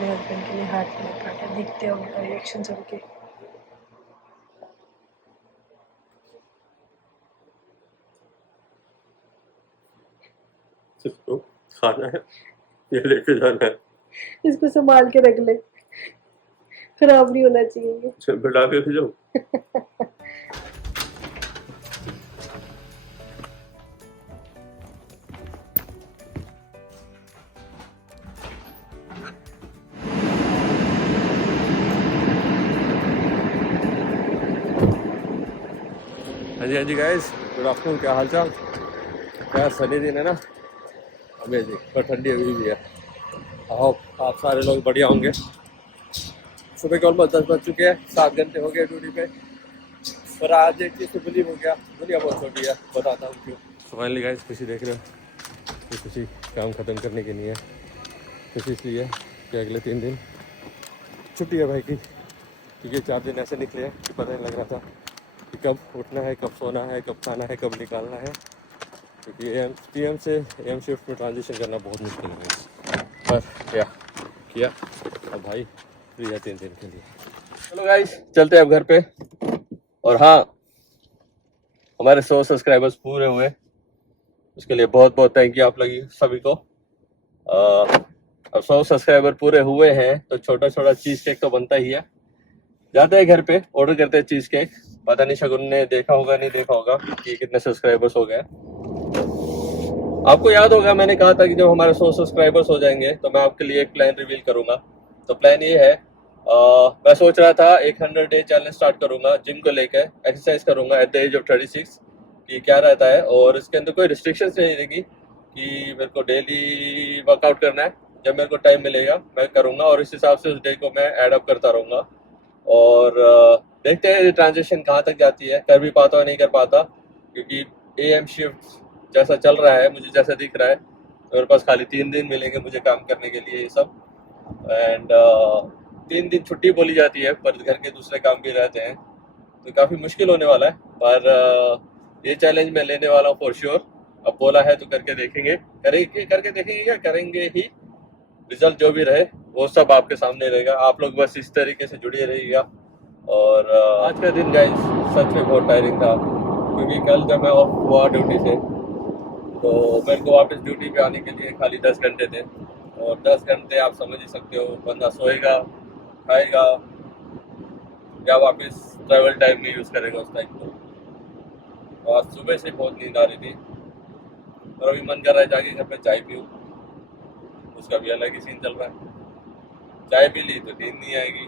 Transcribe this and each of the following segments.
अपने हस्बैंड के लिए हाथ में काटा। देखते हैं उनका रिएक्शन सुन के। इसको खाना है, ये लेके जाना है, इसको संभाल के रख ले, खराब नहीं होना चाहिए। सब बिठा के जाओ। हाँ जी गाइस, गुड आफ्टरनून। क्या हाल चाल यार? सनी दिन है ना, अमेजिंग, पर ठंडी अभी भी है। आओ, आप सारे लोग बढ़िया होंगे। सुबह के ऑलमोस्ट 10 बज चुके हैं, 7 घंटे हो गए ड्यूटी पे। पर आज एक चीज़ से बिलीव हो गया, दुनिया बहुत छोटी है, बताता हूँ क्यों। फाइनली गाइस, खुशी देख रहे हो, ये खुशी काम ख़त्म करने की नहीं है। खुशी इसलिए कि अगले 3 दिन छुट्टी है भाई की, क्योंकि 4 दिन ऐसे निकले हैं कि पता नहीं लग रहा था कि कब उठना है, कब सोना है, कब खाना है, कब निकालना है। क्योंकि PM से AM शिफ्ट में ट्रांजिशन करना बहुत मुश्किल है, पर क्या किया। अब भाई फ्री है 3 दिन के लिए। चलो गाइस, चलते हैं अब घर पे। और हाँ, हमारे 100 सब्सक्राइबर्स पूरे हुए, उसके लिए बहुत बहुत थैंक यू आप लोग सभी को। अब 100 सब्सक्राइबर पूरे हुए हैं तो छोटा छोटा चीज़ केक तो बनता ही है। जाते हैं घर पे, ऑर्डर करते हैं चीज़ केक। पता नहीं शगुन ने देखा होगा नहीं देखा होगा कि कितने सब्सक्राइबर्स हो गए। आपको याद होगा मैंने कहा था कि जब हमारे 100 सब्सक्राइबर्स हो जाएंगे तो मैं आपके लिए एक प्लान रिवील करूंगा। तो प्लान ये है, मैं सोच रहा था एक 100 डे चैलेंज स्टार्ट करूंगा, जिम को लेकर एक्सरसाइज करूंगा एट द एज ऑफ 36 कि क्या रहता है। और इसके अंदर कोई रिस्ट्रिक्शंस नहीं रहेगी कि मेरे को डेली वर्कआउट करना है। जब मेरे को टाइम मिलेगा मैं करूंगा और इस हिसाब से उस डे को मैं एड अप करता रहूँगा। और देखते हैं ट्रांजेक्शन कहाँ तक जाती है, कर भी पाता और नहीं कर पाता। क्योंकि AM शिफ्ट जैसा चल रहा है, मुझे जैसा दिख रहा है, मेरे पास खाली 3 दिन मिलेंगे मुझे काम करने के लिए ये सब। एंड 3 दिन छुट्टी बोली जाती है, पर घर के दूसरे काम भी रहते हैं, तो काफ़ी मुश्किल होने वाला है। पर ये चैलेंज मैं लेने वाला हूँ फॉर श्योर। अब बोला है तो करके देखेंगे, करेंगे, करके देखेंगे, क्या करेंगे ही। रिजल्ट जो भी रहे वो सब आपके सामने रहेगा। आप लोग बस इस तरीके से जुड़े रहिएगा। और आज का दिन गाइस सच में बहुत टायरिंग था, क्योंकि कल जब मैं ऑफ हुआ ड्यूटी से तो मेरे को वापस ड्यूटी पे आने के लिए खाली 10 घंटे थे। और 10 घंटे आप समझ ही सकते हो, बंदा सोएगा, खाएगा, या वापस ट्रैवल टाइम नहीं यूज़ करेगा उस टाइम को। और सुबह से बहुत नींद आ रही थी और अभी मन कर रहा है जाके घर पे चाय पीऊँ, उसका भी अलग ही सीन चल रहा है। चाय पी ली तो नींद नहीं आएगी।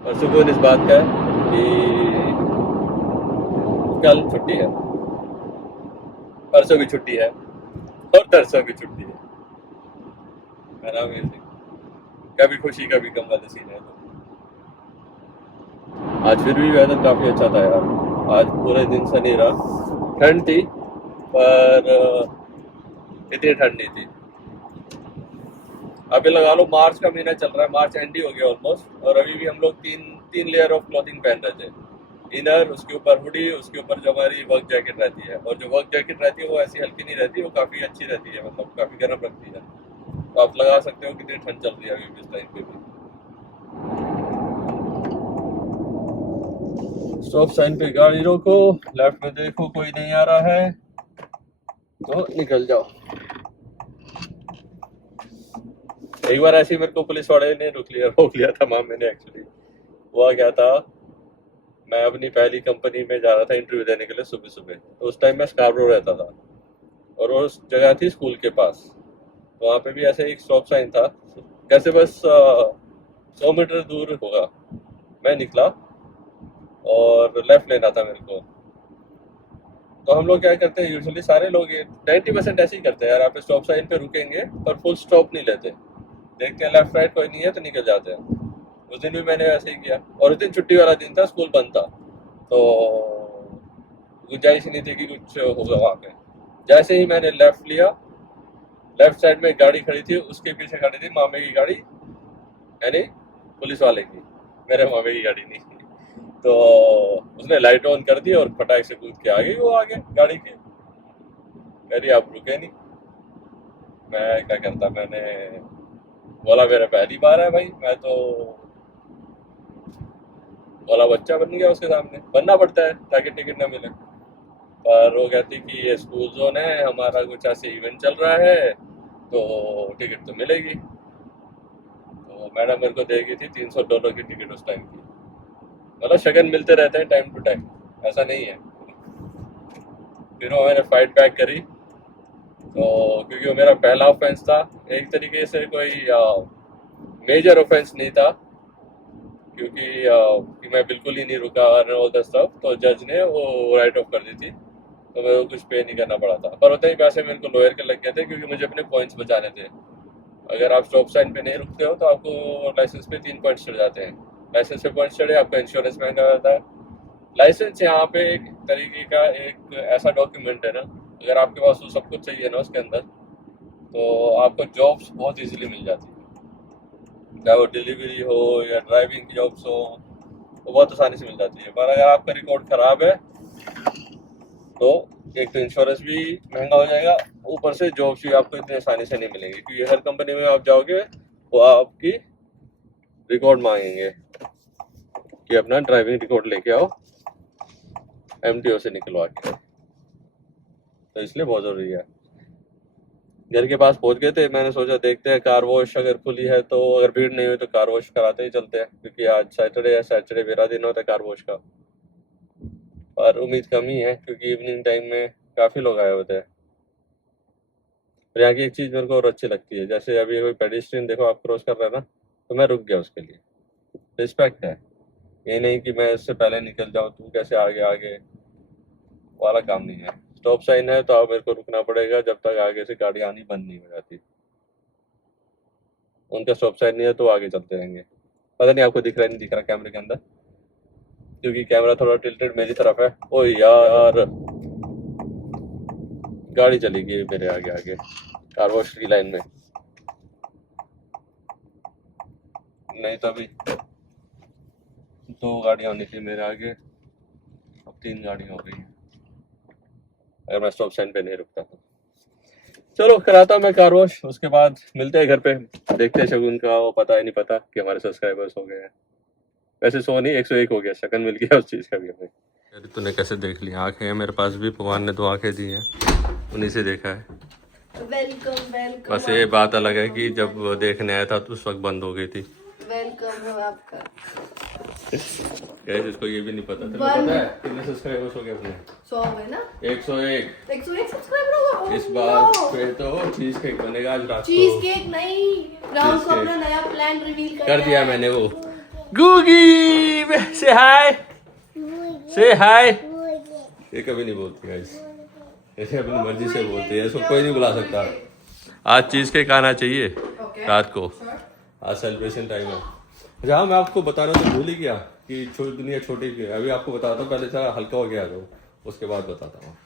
और सुकून इस बात का है कि कल छुट्टी है, परसों भी छुट्टी है और तरसों भी छुट्टी है। अमेजिंग, कभी खुशी कभी गम वाला सीन है। आज फिर भी वेदर काफ़ी अच्छा था यार, आज पूरे दिन सनी रहा। ठंड थी पर इतनी ठंड नहीं थी। अभी लगा लो मार्च का महीना चल रहा है, मार्च एंड ही हो गया ऑलमोस्ट, और अभी भी हम लोग तीन लेयर ऑफ क्लॉथिंग पहन रहे थे। इनर, उसके ऊपर हुडी, उसके ऊपर जो हमारी वर्क जैकेट रहती है। और जो वर्क जैकेट रहती है वो ऐसी हल्की नहीं रहती, वो काफ़ी अच्छी रहती है, मतलब काफ़ी गर्म रखती है। तो आप लगा सकते हो कितनी ठंड चल रही है अभी भी इस टाइम पे भी। स्टॉप साइन पे गाड़ी रोको, लेफ्ट में देखो कोई नहीं आ रहा है तो निकल जाओ। एक बार ऐसे ही मेरे को पुलिस वाले ने रोक लिया था मैंने। एक्चुअली हुआ क्या था, मैं अपनी पहली कंपनी में जा रहा था इंटरव्यू देने के लिए सुबह सुबह। तो उस टाइम मैं स्कार्बरो रहता था और वो जगह थी स्कूल के पास। तो वहाँ पे भी ऐसे एक स्टॉप साइन था, कैसे बस 100 मीटर दूर होगा। मैं निकला और लेफ्ट लेना था मेरे को। तो हम लोग क्या करते हैं, यूजुअली सारे लोग 90% ऐसे ही करते हैं यार, आप स्टॉप साइन पे रुकेंगे पर फुल स्टॉप नहीं लेते, देखते हैं लेफ्ट राइट कोई नहीं है तो निकल जाते हैं। उस दिन भी मैंने ऐसे ही किया, और उस दिन छुट्टी वाला दिन था, स्कूल बंद था, तो गुंजाइश नहीं थी कि कुछ होगा वहाँ पे। जैसे ही मैंने लेफ्ट लिया, लेफ्ट साइड में एक गाड़ी खड़ी थी, उसके पीछे खड़ी थी मामे की गाड़ी, यानी पुलिस वाले की, मेरे मामे की गाड़ी नहीं। तो उसने लाइट ऑन कर दी और फटाक से कूद के आ गई वो आगे गाड़ी के। कह रही आप रुके नहीं। मैं क्या करता, मैंने बोला मेरा पहली बार है भाई, मैं तो बोला बच्चा बन गया उसके सामने, बनना पड़ता है ताकि टिकट ना मिले। पर वो कहती कि ये स्कूल जोन है हमारा, कुछ ऐसे इवेंट चल रहा है तो टिकट तो मिलेगी। तो मैडम मेरे को देगी थी $300 की टिकट उस टाइम की। मतलब शगन मिलते रहते हैं टाइम टू टाइम, ऐसा नहीं है। फिर वो मैंने फाइट बैक करी, तो क्योंकि वो मेरा पहला ऑफेंस था, एक तरीके से कोई मेजर ऑफेंस नहीं था, क्योंकि कि मैं बिल्कुल ही नहीं रुका और ऑल द स्टफ, तो जज ने वो राइट ऑफ कर दी थी, तो मेरे को कुछ पे नहीं करना पड़ा था। पर उतने ही पैसे मेरे को लॉयर के लग गए थे, क्योंकि मुझे अपने पॉइंट्स बचाने थे। अगर आप स्टॉप साइन पे नहीं रुकते हो तो आपको लाइसेंस पे 3 पॉइंट्स चढ़ जाते हैं। लाइसेंस पे पॉइंट्स चढ़े, आपका इंश्योरेंस महंगा हो जाता है। लाइसेंस यहाँ पे एक तरीके का एक ऐसा डॉक्यूमेंट है ना, अगर आपके पास वो सब कुछ चाहिए ना उसके अंदर, तो आपको जॉब्स बहुत इजीली मिल जाती है, चाहे वो डिलीवरी हो या ड्राइविंग की जॉब्स हो, वो बहुत आसानी से मिल जाती है। पर अगर आपका रिकॉर्ड खराब है तो एक तो इंश्योरेंस भी महंगा हो जाएगा, ऊपर से जॉब्स भी आपको इतनी आसानी से नहीं मिलेंगी, क्योंकि हर कंपनी में आप जाओगे वो आपकी रिकॉर्ड मांगेंगे कि अपना ड्राइविंग रिकॉर्ड लेके आओ MTO से निकलवा के। तो इसलिए बहुत जरूरी है। घर के पास पहुंच गए थे, मैंने सोचा देखते हैं कार वॉश अगर खुली है तो, अगर भीड़ नहीं हुई तो कार वॉश कराते ही चलते हैं, क्योंकि आज सैटरडे है, सैटरडे मेरा दिन होता है कार वॉश का। और उम्मीद कम ही है, क्योंकि इवनिंग टाइम में काफ़ी लोग आए होते हैं। और यहाँ की एक चीज़ मेरे को और अच्छी लगती है, जैसे अभी कोई पेडिस्ट्रियन देखो आप क्रॉस कर रहा है ना, तो मैं रुक गया उसके लिए, रिस्पेक्ट है। ये नहीं कि मैं उससे पहले निकल जाऊँ, तू कैसे आगे आगे वाला काम नहीं है। स्टॉप साइन है तो अब मेरे को रुकना पड़ेगा जब तक आगे से गाड़ी आनी बंद नहीं हो जाती। उनका स्टॉप साइन नहीं है तो आगे चलते रहेंगे। पता नहीं आपको दिख रहा है नहीं दिख रहा कैमरे के अंदर, क्योंकि कैमरा थोड़ा टिल्टेड मेरी तरफ है। ओ यार, गाड़ी चली गई मेरे आगे आगे कार वॉश की लाइन में, नहीं तो अभी 2 गाड़ियाँ होनी थी मेरे आगे, अब 3 गाड़ियाँ हो गई अगर मैं स्टॉप साइन पे नहीं रुकता तो। चलो कराता हूँ मैं कार वॉश, उसके बाद मिलते हैं घर पे, देखते हैं शगुन का वो पता ही नहीं पता कि हमारे सब्सक्राइबर्स हो गए हैं। वैसे 100 नहीं 101 हो गया, शगन मिल गया उस चीज़ का भी हमें। अरे तूने कैसे देख लिया, आंखें हैं मेरे पास भी, भगवान ने 2 आंखें दी हैं, उन्हीं से देखा है। Welcome welcome. बस ये बात अलग है कि जब देखने आया था तो उस वक्त बंद हो गई थी। वेलकम है आपका। गैस इसको ये भी नहीं पता था, पता है कितने सब्सक्राइबर्स हो गए अपने? 100 है ना? 101 101 सब्सक्राइबर होगा। इस बात पे तो चीज केक बनेगा आज रात को। चीज केक नहीं, राहुल को केक। अपना नया प्लान रिवील कर दिया मैंने वो। गूगी से हाय, से हाय। ये कभी नहीं बोलती गाइस, ऐसे अपनी मर्जी से बोलती है, इसको कोई नहीं बुला सकता। आज चीज केक आना चाहिए रात को, आज सेलिब्रेशन टाइम है। अच्छा हाँ, मैं आपको बता रहा हूँ तो भूल ही गया कि दुनिया छोटी क्यों है। अभी आपको बताता हूँ, पहले थोड़ा हल्का हो गया तो उसके बाद बताता हूँ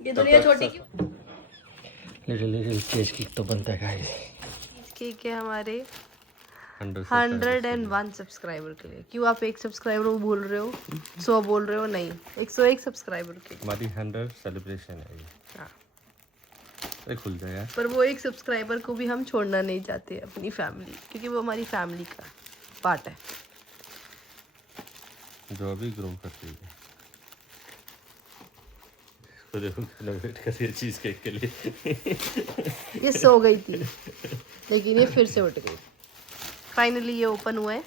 ये दुनिया छोटी क्यों? लिटिल चीज केक तो बनता है गाइस। केक है हमारे 101 101 सब्सक्राइबर के लिए। क्यों आप एक सब्सक्राइबर को बोल रहे हो, 100 बोल रहे हो? नहीं, 101 सब्सक्राइबर के लिए। हमारी 100 सेलिब्रेशन है ये। हाँ। अरे खुल जाए यार। पर वो एक सब्सक्राइबर को भी हम छोड़ना नहीं चाहते अपनी फैमिली, क्योंकि वो हमारी फैमिली का पार्ट है, जो अभी ग्रो करती है। तो देखो कितना वेट कर रही है चीज केक के लिए। ये सो गई थी लेकिन ये फिर से उठ गई। फाइनली ये ओपन हुआ है।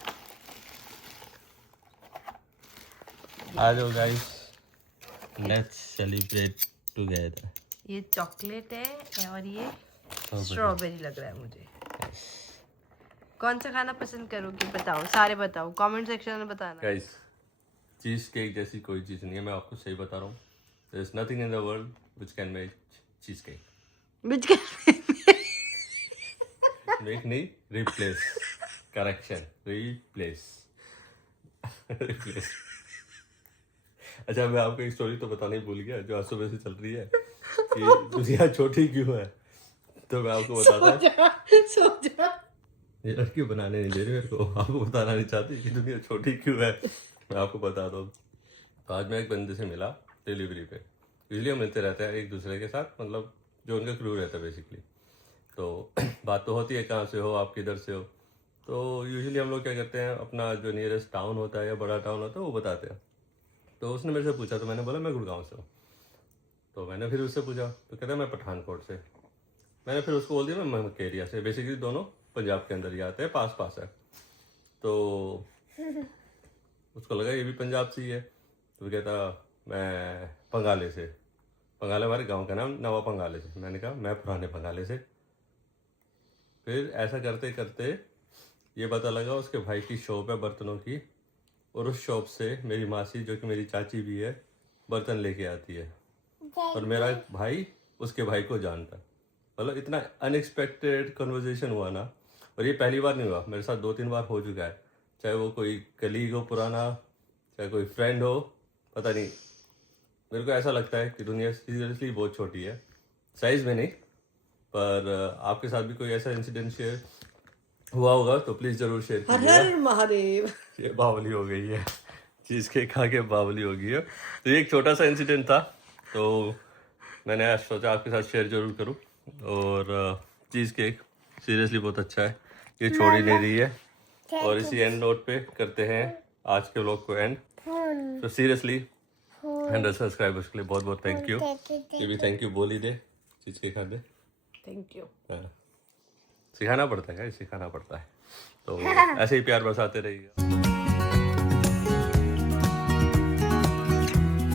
आ जाओ गाइस, लेट्स सेलिब्रेट टुगेदर। ये चॉकलेट है और ये स्ट्रॉबेरी लग रहा है मुझे। कौन सा खाना पसंद करोगे बताओ, सारे बताओ, कमेंट सेक्शन में बताना। गाइस चीज केक जैसी कोई चीज़ नहीं है, मैं आपको सही बता रहा हूँ। There is nothing in the world which can make cheesecake. Make नहीं, रिप्लेस, करेक्शन, रिप्लेस। रिप्लेस। अच्छा मैं आपको एक स्टोरी तो बताना ही भूल गया, जो आज सुबह से चल रही है कि दुनिया छोटी क्यों है। तो मैं आपको बताता, सो जा। ये लड़की बनाने नहीं दे रही मेरे को, आपको बताना नहीं चाहती कि दुनिया छोटी क्यों है। मैं आपको बताता हूँ। तो आज मैं एक बंदे से मिला डिलीवरी पे, यूजली हम मिलते रहते हैं एक दूसरे के साथ, मतलब जो उनका क्रू रहता है बेसिकली। तो बात तो होती है कहाँ से हो आप, किधर से हो। तो यूजुअली हम लोग क्या करते हैं, अपना जो नियरेस्ट टाउन होता है या बड़ा टाउन होता है वो बताते हैं। तो उसने मेरे से पूछा तो मैंने बोला मैं गुड़गांव से हूँ। तो मैंने फिर उससे पूछा तो कहता मैं पठानकोट से। मैंने फिर उसको बोल दिया मैं मकेरिया से। बेसिकली दोनों पंजाब के अंदर ही आते हैं, पास पास है। तो उसको लगा ये भी पंजाब से ही है। तो कहता मैं पंगाले से। पंगाले हमारे गांव का नाम नवा पंगाले से। मैंने कहा मैं पुराने पंगाले से। फिर ऐसा करते करते ये पता लगा उसके भाई की शॉप है बर्तनों की, और उस शॉप से मेरी मासी जो कि मेरी चाची भी है बर्तन लेके आती है, और मेरा भाई उसके भाई को जानता। मतलब इतना अनएक्सपेक्टेड कन्वर्जेशन हुआ ना। और ये पहली बार नहीं हुआ, मेरे साथ 2-3 बार हो चुका है। चाहे वो कोई कलीग हो पुराना, चाहे कोई फ्रेंड हो, पता नहीं। मेरे को ऐसा लगता है कि दुनिया सीरियसली बहुत छोटी है, साइज में नहीं। पर आपके साथ भी कोई ऐसा इंसिडेंट शेयर हुआ होगा तो प्लीज़ ज़रूर शेयर हर कीजिएगा। हर महादेव। ये बावली हो गई है, चीज़ केक खा के बावली हो गई है। तो ये एक छोटा सा इंसिडेंट था, तो मैंने आज सोचा आपके साथ शेयर जरूर करूं। और चीज़ केक सीरियसली बहुत अच्छा है, ये छोड़ ही नहीं रही है। और इसी एंड नोट पे करते हैं आज के व्लॉग को एंड। तो सीरियसली 100 सब्सक्राइबर्स के लिए बहुत बहुत थैंक यू। ये भी थैंक यू बोल ही दे, चीज़ केक खा दे। Thank you. हाँ, सिखाना पड़ता है, सिखाना पड़ता है। तो ऐसे ही प्यार बरसाते रहिएगा।